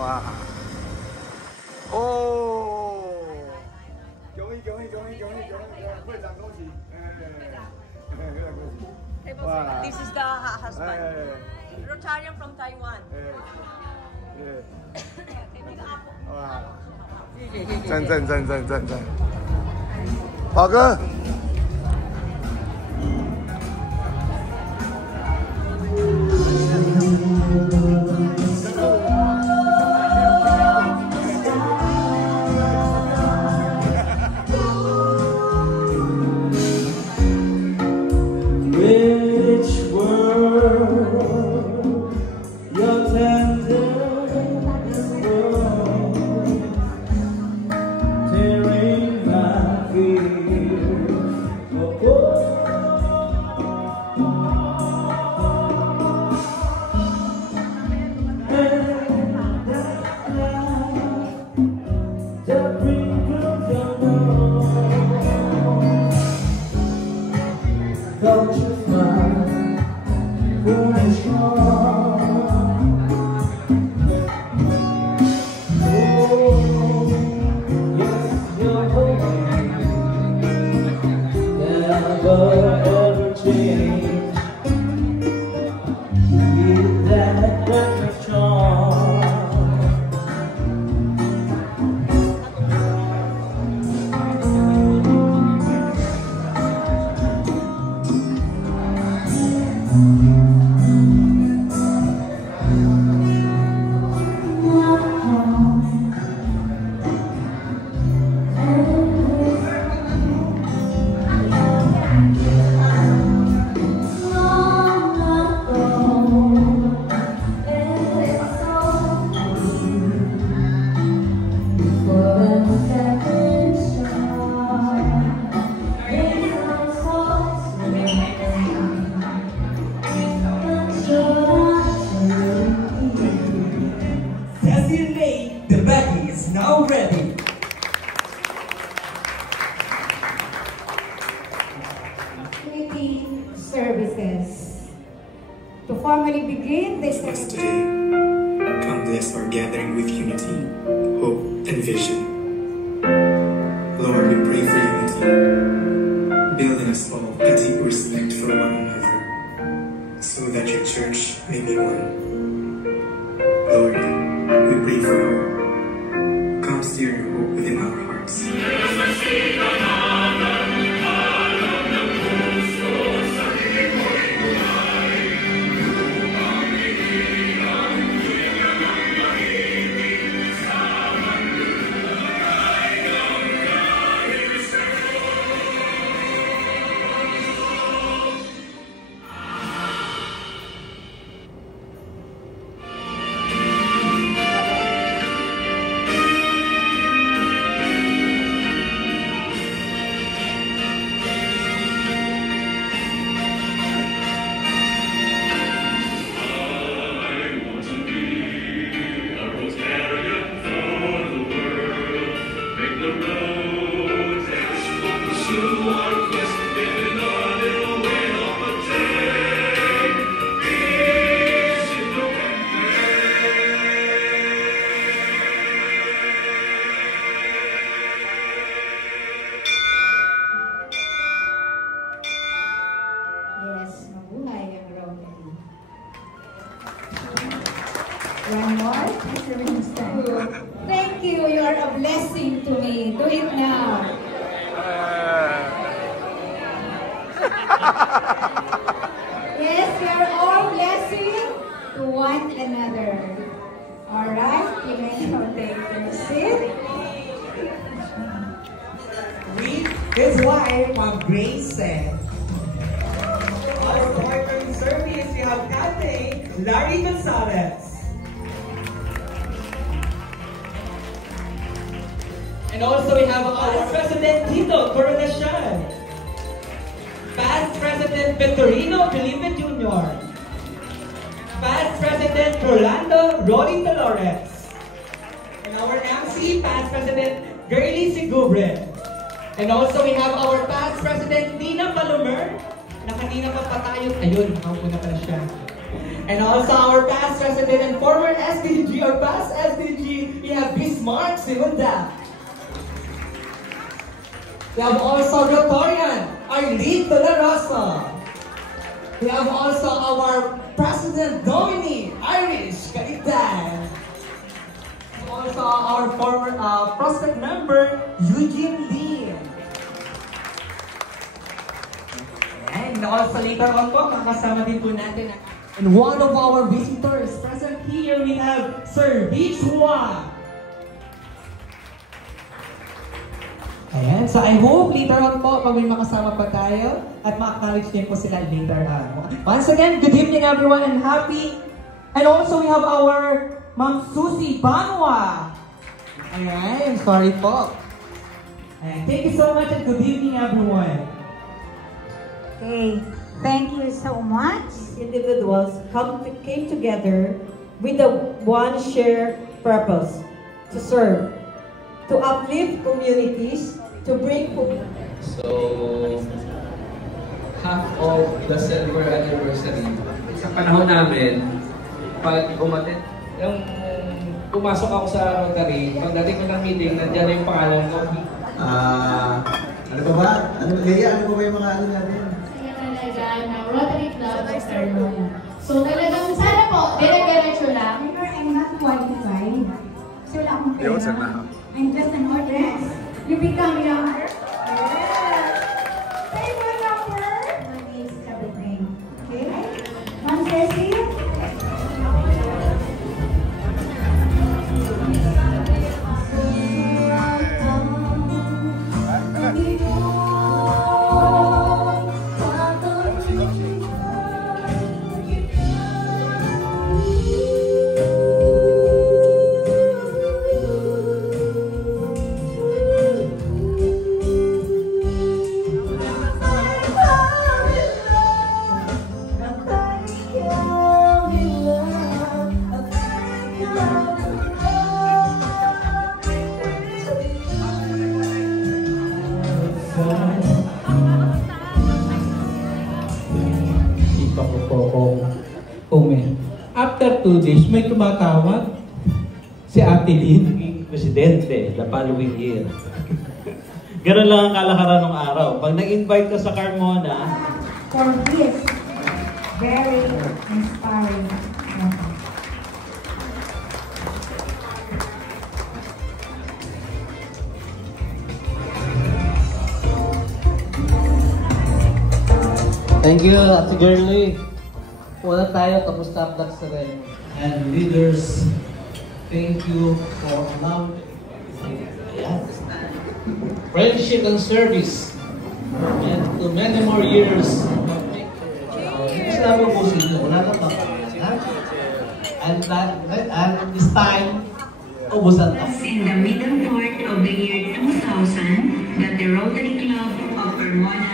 哇！哦！恭喜恭喜恭喜恭喜恭喜！会长恭喜！会长恭喜！哇 This is the husband. Rotarian from Taiwan. 哇！赞！宝哥。Services. To formally begin this today, come bless our gathering with unity, hope, and vision. Lord, we pray for unity. Build in us all a deep respect for one another, so that your church may be one. Lord, we pray for hope. Come stir your hope within our hearts. One more. Thank you. You are a blessing to me. Do it now. Yes, we are all blessing to one another. Alright, you may now take your seat. Read his wife, Ma'am Grace said. Our partner service, we have Kate Larry Gonzalez. And also we have our President Tito Coronacion, Past President Victorino Felipe Jr., Past President Rolando Rory Dolores, and our MC, Past President Girly Sigubrin. And also we have our Past President Nina Palomer, na kanina pa tayo, ayun, nakaupo na pala siya. And also our past president and former SDG, or past SDG, we have Bismarck Simunda. We have also Rotorian, Arlene Dolorosa. We have also our President nominee, Irish Kalitan. Also our former prospect member, Eugene Lee. And also later on po, kakasama din po natin. And one of our visitors present here, we have Sir Beach Hua. Ayan, so I hope later on po, pag may makasama pa tayo, at ma-acknowledge din po sila later on. Once again, good evening everyone and happy. And also we have our Ma'am Susie Banwa. Ayan, sorry po. Ayan, thank you so much and good evening everyone. Okay, thank you so much. Individuals came together with the one shared purpose: to serve, to uplift communities, to bring hope. So, half of the silver anniversary, sa panahon namin, pag yung pumasok ako sa Rotary, pagdating ko ng meeting, nandiyan na yung pangalan ko. Ano ba ba? Ano ba yung mga ano natin? Kaya talaga na Rotary Club of Carmona. So talagang sana po, dire-diretso lang. I'm not qualified. So, wala akong pera. I'm just an audience. You become younger. Yes. Say more younger. Money is everything. Okay? Ma'am Ceci? After 2 days, may tumatawag si Ate Lynn, presidente, the following year. Ganun lang ang kalakaran ng araw. Pag nag-invite ka sa Carmona, For this very inspiring moment. Thank you, Ate Girlie. Wala tayo, tapos top dogs na rin. and leaders, thank you for allowing friendship and service, and to many more years. Salamat po sa inyo. Wala ka pa. And this time, ubusan ka. In the middle part of the year 2000, that the Rotary Club of Carmona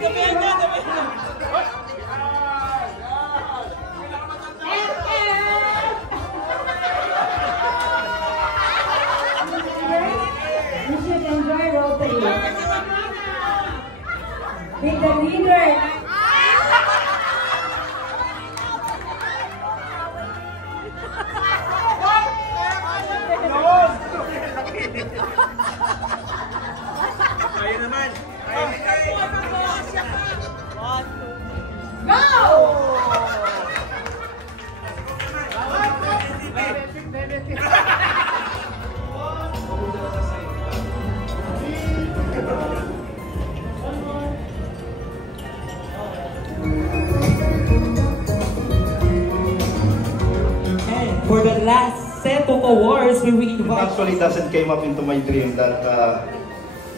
You should enjoy Rotary. With the leader. For the last set of awards, we will It invite... actually doesn't came up into my dream that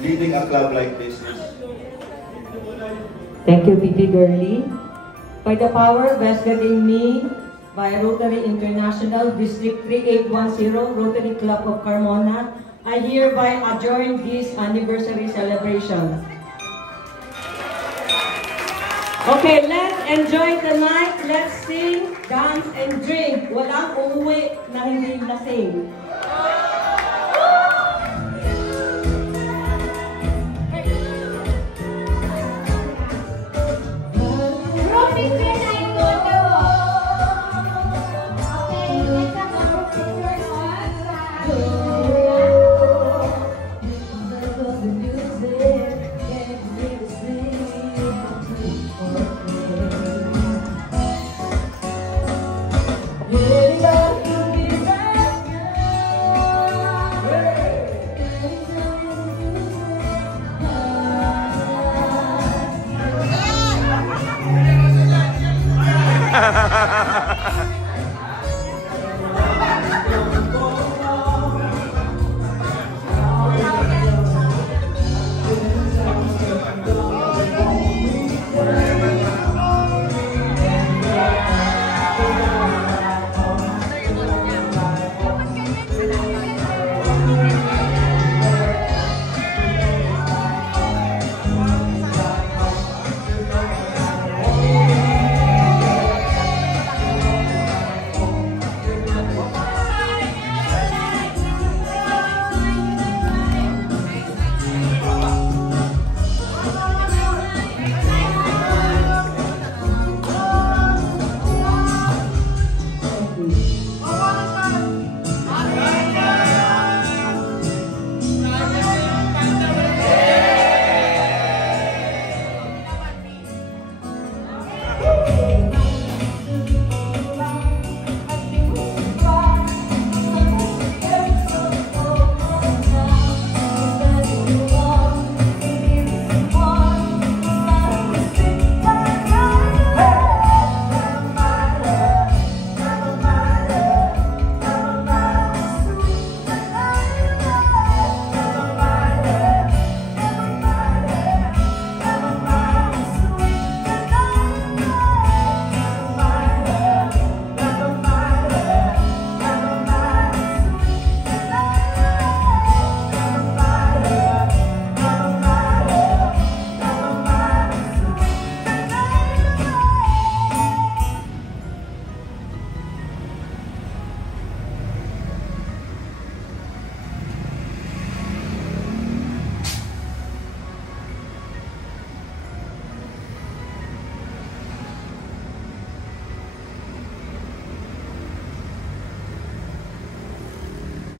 leading a club like this is... Thank you, Bibi Girly. By the power vested in me by Rotary International District 3810 Rotary Club of Carmona, I hereby adjourn this anniversary celebration. Okay, let's enjoy the night. Let's sing, dance, and drink. Walang umuwi na hindi lasing.